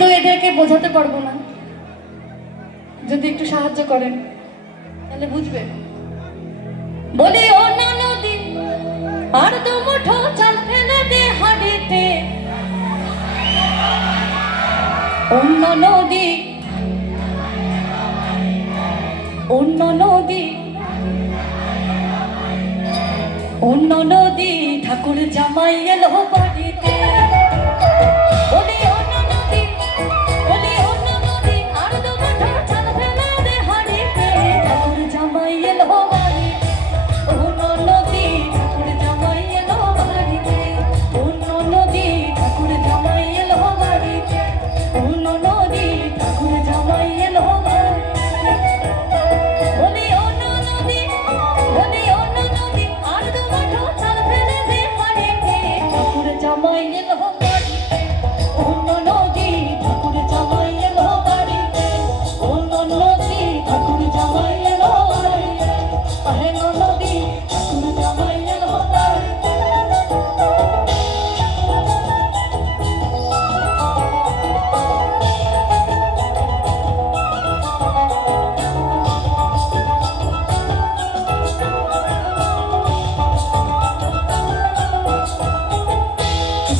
তো এদেরকে বোঝাতে পারবো না, যদি একটু সাহায্য করেন তাহলে বুঝবে। বলি ও না নদী আর দু মুঠো চাল ফেলে দে হাড়িতে, অন্য নদী অন্য নদী অন্য নদী ঠাকুর জামাই এলো বাড়িতে। বলি অন্য নদী, বলি অন্য নদী আর দু মুঠো চাল ফেলে দে হাড়িতে, ঠাকুর জামাই এলো বাড়িতে। অন্য নদী ঠাকুর জামাই এলো বাড়িতে, অন্য নদী ঠাকুর জামাই এলো বাড়িতে, অন্য নদী ঠাকুর জামাই এলো বাড়িতে। বলি অন্য নদী, বলি অন্য নদী আর দু মুঠো চাল ফেলে দে হাড়িতে, ঠাকুর জামাই এলো বাড়িতে। অন্য নদী ঠাকুর জামাই এলো বাড়িতে, অন্য নদী ঠাকুর জামাই এলো বাড়িতে, অন্য নদী ঠাকুর জামাই এলো বাড়িতে।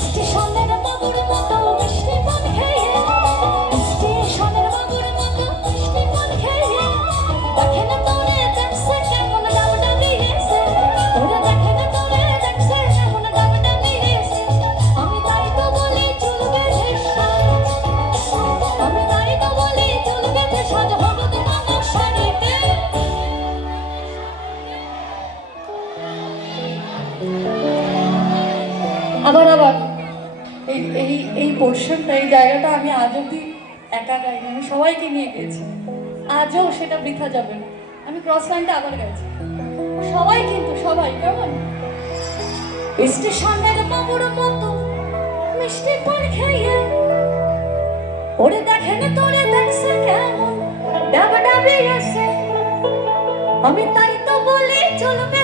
স্টেশনের বাবুর মতো মিষ্টি পান খেয়ে, স্টেশনের বাবুর মতো মিষ্টি পান খেয়ে, দেখে না তোরে দেখছে কেমন ডাবডা দিয়েছে, তোরে দেখে না তোরে দেখছে কেমন ডাবডা দিয়েছে। আমি তাই তো বলি চুল বেঁধে সাজ, আমি তাই তো বলি চুল বেঁধে সাজ, হলুদ মামার শাড়িতে। আবার আবার এই এই এই পোর্শনটা, এই জায়গাটা আমি আজ অব্দি একা গাইনি, আমি সবাইকে নিয়ে গেছি, আজও সেটা বৃথা যাবে না। আমি ক্রস লাইনটা আবার গাইছি, সবাই কিন্তু সবাই কেমন। স্টেশনের বাবুর মতো মিষ্টি পান খেয়ে, ওরে দেখে না তোরে দেখছে কেমন ডাবা ডাবি আছে, আমি তাই তো বলি চলবে